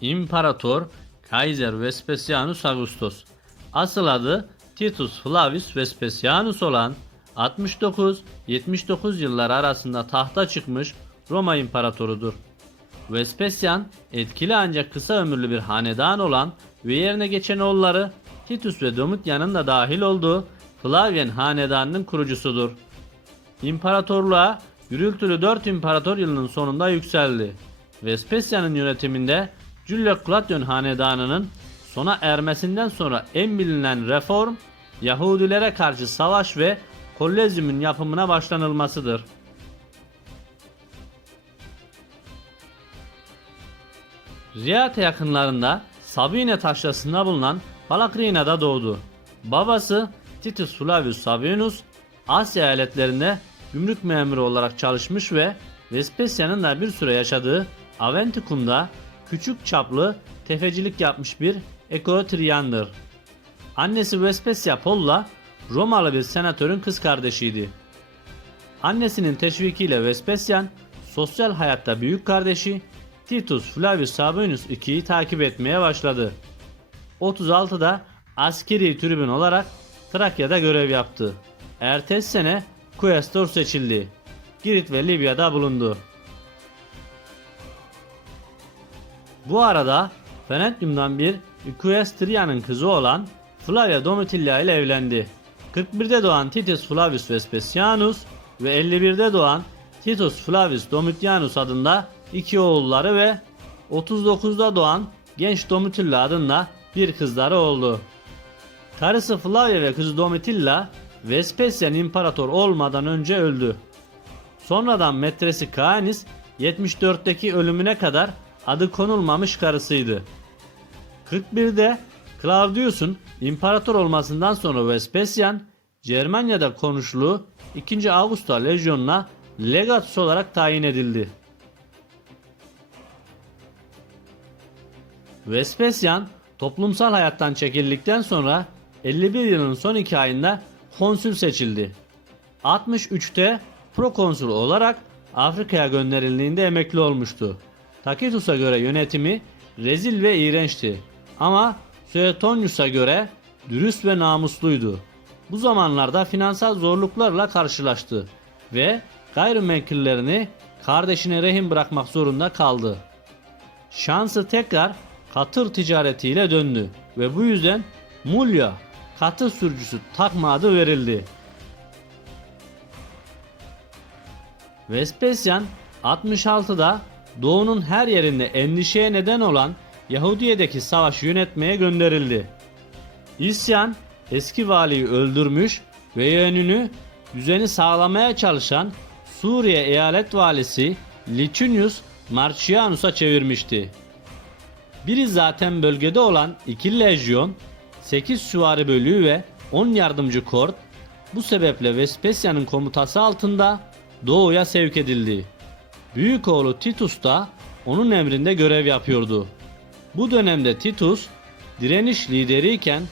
İmparator Kaiser Vespasianus Augustus. Asıl adı Titus Flavius Vespasianus olan 69-79 yıllar arasında tahta çıkmış Roma İmparatorudur. Vespasian etkili ancak kısa ömürlü bir hanedan olan ve yerine geçen oğulları Titus ve Domitian'ın da dahil olduğu Flavian hanedanının kurucusudur. İmparatorluğa gürültülü 4 imparator yılının sonunda yükseldi. Vespasian'ın yönetiminde Julio Claudion hanedanının sona ermesinden sonra en bilinen reform Yahudilere karşı savaş ve Kolezyumun yapımına başlanılmasıdır. Riyate yakınlarında Sabine taşrasında bulunan Palakrina'da doğdu. Babası Titus Flavius Sabinus Asya eyaletlerinde gümrük memuru olarak çalışmış ve Vespasian'ın da bir süre yaşadığı Aventicum'da küçük çaplı tefecilik yapmış bir ekotriyandır. Annesi Vespasia Polla Romalı bir senatörün kız kardeşiydi. Annesinin teşvikiyle Vespasian sosyal hayatta büyük kardeşi Titus Flavius Sabinus II'yi takip etmeye başladı. 36'da askeri tribün olarak Trakya'da görev yaptı. Ertesi sene Quaestor seçildi. Girit ve Libya'da bulundu. Bu arada Fenetium'dan bir Equestria'nın kızı olan Flavia Domitilla ile evlendi. 41'de doğan Titus Flavius Vespasianus ve 51'de doğan Titus Flavius Domitianus adında iki oğulları ve 39'da doğan genç Domitilla adında bir kızları oldu. Karısı Flavia ve kızı Domitilla Vespasian imparator olmadan önce öldü. Sonradan metresi Kaanis 74'teki ölümüne kadar adı konulmamış karısıydı. 41'de Claudius'un imparator olmasından sonra Vespasian Cermanya'da konuşluğu 2. Augusta Lejyonu'na legatus olarak tayin edildi. Vespasian toplumsal hayattan çekildikten sonra 51 yılın son iki ayında konsül seçildi. 63'te prokonsül olarak Afrika'ya gönderildiğinde emekli olmuştu. Tacitus'a göre yönetimi rezil ve iğrençti. Ama Suetonius'a göre dürüst ve namusluydu. Bu zamanlarda finansal zorluklarla karşılaştı ve gayrimenkullerini kardeşine rehin bırakmak zorunda kaldı. Şansı tekrar katır ticaretiyle döndü ve bu yüzden Mulya katır sürücüsü takma adı verildi. Vespasian 66'da doğunun her yerinde endişeye neden olan Yahudiye'deki savaş yönetmeye gönderildi. İsyan eski valiyi öldürmüş ve yönünü düzeni sağlamaya çalışan Suriye eyalet valisi Licinius Marcianus'a çevirmişti. Biri zaten bölgede olan iki lejyon, 8 süvari bölüğü ve 10 yardımcı kort bu sebeple Vespasian'ın komutası altında doğuya sevk edildi. Büyük oğlu Titus da onun emrinde görev yapıyordu. Bu dönemde Titus direniş lideriyken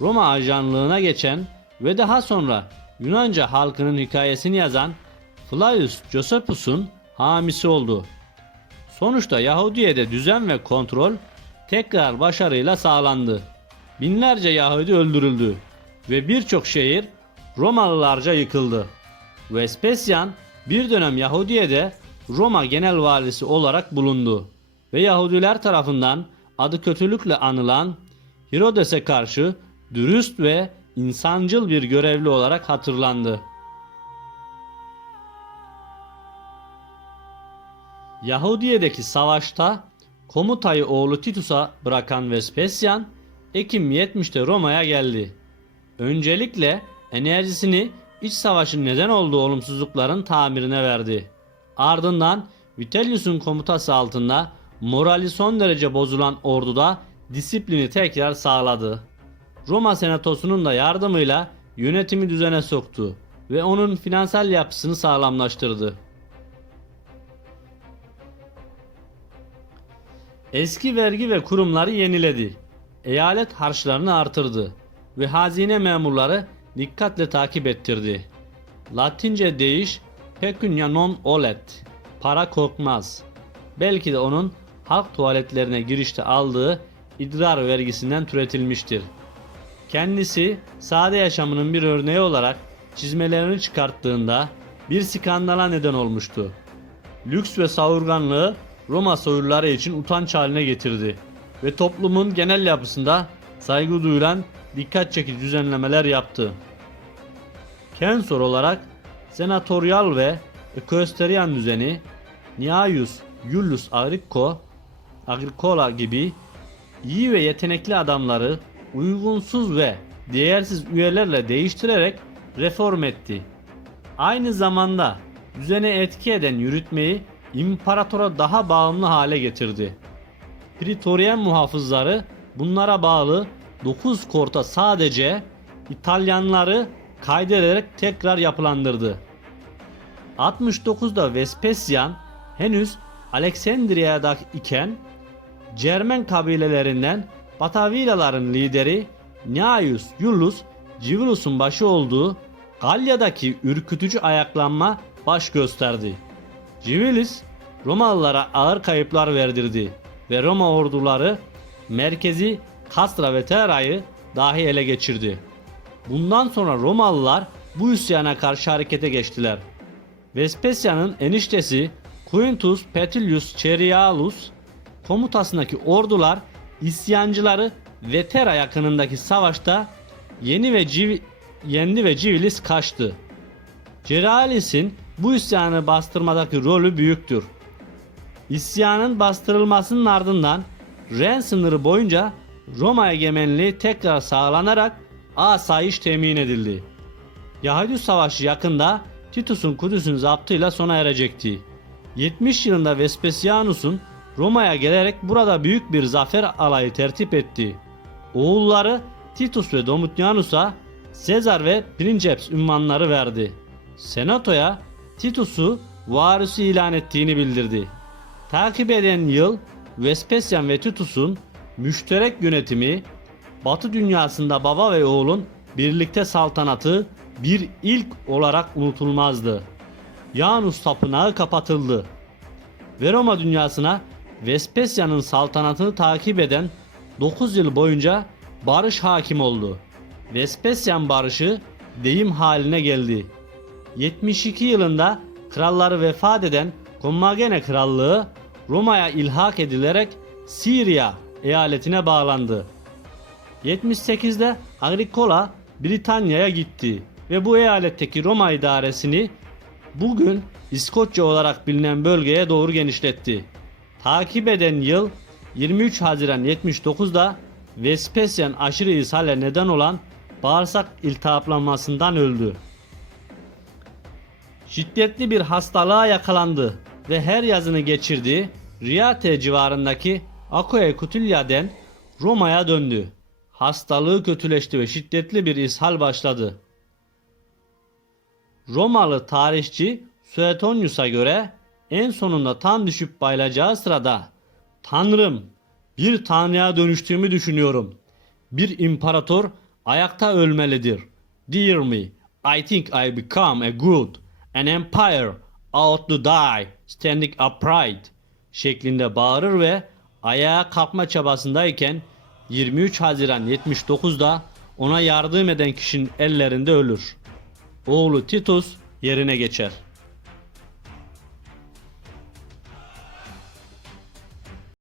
Roma ajanlığına geçen ve daha sonra Yunanca halkının hikayesini yazan Flavius Josephus'un hamisi oldu. Sonuçta Yahudiye'de düzen ve kontrol tekrar başarıyla sağlandı. Binlerce Yahudi öldürüldü ve birçok şehir Romalılarca yıkıldı. Vespasian bir dönem Yahudiye'de Roma genel valisi olarak bulundu ve Yahudiler tarafından adı kötülükle anılan Herodes'e karşı dürüst ve insancıl bir görevli olarak hatırlandı. Yahudiye'deki savaşta komutayı oğlu Titus'a bırakan Vespasian Ekim 70'te Roma'ya geldi. Öncelikle enerjisini iç savaşın neden olduğu olumsuzlukların tamirine verdi. Ardından Vitellius'un komutası altında morali son derece bozulan orduda disiplini tekrar sağladı. Roma senatosunun da yardımıyla yönetimi düzene soktu ve onun finansal yapısını sağlamlaştırdı. Eski vergi ve kurumları yeniledi. Eyalet harçlarını artırdı ve hazine memurları dikkatle takip ettirdi. Latince deyiş pecunia non olet, para korkmaz. Belki de onun halk tuvaletlerine girişte aldığı idrar vergisinden türetilmiştir. Kendisi sade yaşamının bir örneği olarak çizmelerini çıkarttığında bir skandala neden olmuştu. Lüks ve savurganlığı Roma soyluları için utanç haline getirdi ve toplumun genel yapısında saygı duyulan dikkat çekici düzenlemeler yaptı. Kensor olarak senatoryal ve ekosterian düzeni Gnaeus Iulius Agrico, Agricola gibi iyi ve yetenekli adamları uygunsuz ve değersiz üyelerle değiştirerek reform etti. Aynı zamanda düzene etki eden yürütmeyi imparatora daha bağımlı hale getirdi. Praetorian muhafızları bunlara bağlı 9 korta sadece İtalyanları kaydederek tekrar yapılandırdı. 69'da Vespasian henüz Aleksandriya'da iken Cermen kabilelerinden Batavilaların lideri Gnaeus Iulius Civilus'un başı olduğu Galya'daki ürkütücü ayaklanma baş gösterdi. Civilis Romalılara ağır kayıplar verdirdi ve Roma orduları merkezi Kastra ve Tera'yı dahi ele geçirdi. Bundan sonra Romalılar bu isyana karşı harekete geçtiler. Vespasian'ın eniştesi Quintus Petilius Cerialus komutasındaki ordular isyancıları Vetera yakınındaki savaşta yeni ve Civ yendi ve Civilis kaçtı. Cerialis'in bu isyanı bastırmadaki rolü büyüktür. İsyanın bastırılmasının ardından Ren sınırı boyunca Roma egemenliği tekrar sağlanarak asayiş temin edildi. Yahudi Savaşı yakında Titus'un Kudüs'ün zaptıyla sona erecekti. 70 yılında Vespasianus'un Roma'ya gelerek burada büyük bir zafer alayı tertip etti. Oğulları Titus ve Domitianus'a Sezar ve Princeps ünvanları verdi. Senatoya Titus'u varisi ilan ettiğini bildirdi. Takip eden yıl Vespasian ve Titus'un müşterek yönetimi Batı dünyasında baba ve oğulun birlikte saltanatı bir ilk olarak unutulmazdı. Yanus tapınağı kapatıldı. Ve Roma dünyasına Vespasian'ın saltanatını takip eden 9 yıl boyunca barış hakim oldu. Vespasian barışı deyim haline geldi. 72 yılında kralları vefat eden Kommagene Krallığı Roma'ya ilhak edilerek Siriya eyaletine bağlandı. 78'de Agricola Britanya'ya gitti ve bu eyaletteki Roma idaresini bugün İskoçya olarak bilinen bölgeye doğru genişletti. Takip eden yıl 23 Haziran 79'da Vespasian aşırı ishale neden olan bağırsak iltihaplanmasından öldü. Şiddetli bir hastalığa yakalandı ve her yazını geçirdiği Riate civarındaki Aquae Cutilia'den Roma'ya döndü. Hastalığı kötüleşti ve şiddetli bir ishal başladı. Romalı tarihçi Suetonius'a göre en sonunda tan düşüp bayılacağı sırada Tanrım bir tanrıya dönüştüğümü düşünüyorum. Bir imparator ayakta ölmelidir. Dear me, I think I become a good, an empire ought to die, standing upright şeklinde bağırır ve ayağa kalkma çabasındayken 23 Haziran 79'da ona yardım eden kişinin ellerinde ölür. Oğlu Titus yerine geçer.